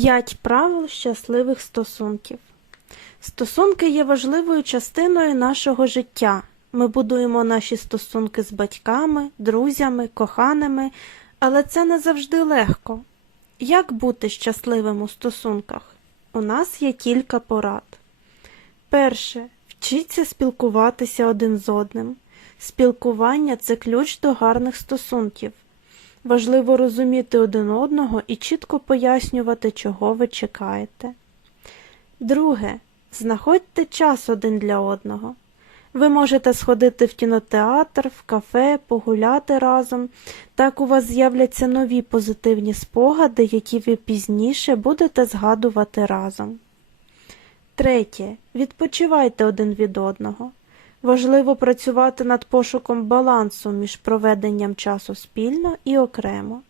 П'ять правил щасливих стосунків. Стосунки є важливою частиною нашого життя. Ми будуємо наші стосунки з батьками, друзями, коханими, але це не завжди легко. Як бути щасливим у стосунках? У нас є кілька порад. Перше. Вчіться спілкуватися один з одним. Спілкування це ключ до гарних стосунків. Важливо розуміти один одного і чітко пояснювати, чого ви чекаєте. Друге. Знаходьте час один для одного. Ви можете сходити в кінотеатр, в кафе, погуляти разом. Так у вас з'являться нові позитивні спогади, які ви пізніше будете згадувати разом. Третє. Відпочивайте один від одного. Важливо працювати над пошуком балансу між проведенням часу спільно і окремо.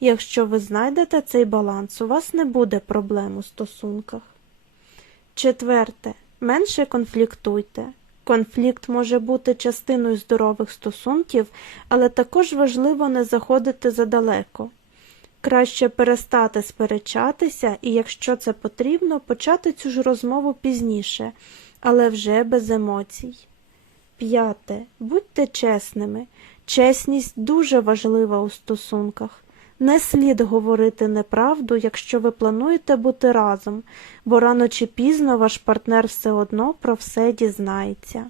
Якщо ви знайдете цей баланс, у вас не буде проблем у стосунках. Четверте. Менше конфліктуйте. Конфлікт може бути частиною здорових стосунків, але також важливо не заходити задалеко. Краще перестати сперечатися і, якщо це потрібно, почати цю ж розмову пізніше, але вже без емоцій. П'яте. Будьте чесними. Чесність дуже важлива у стосунках. Не слід говорити неправду, якщо ви плануєте бути разом, бо рано чи пізно ваш партнер все одно про все дізнається.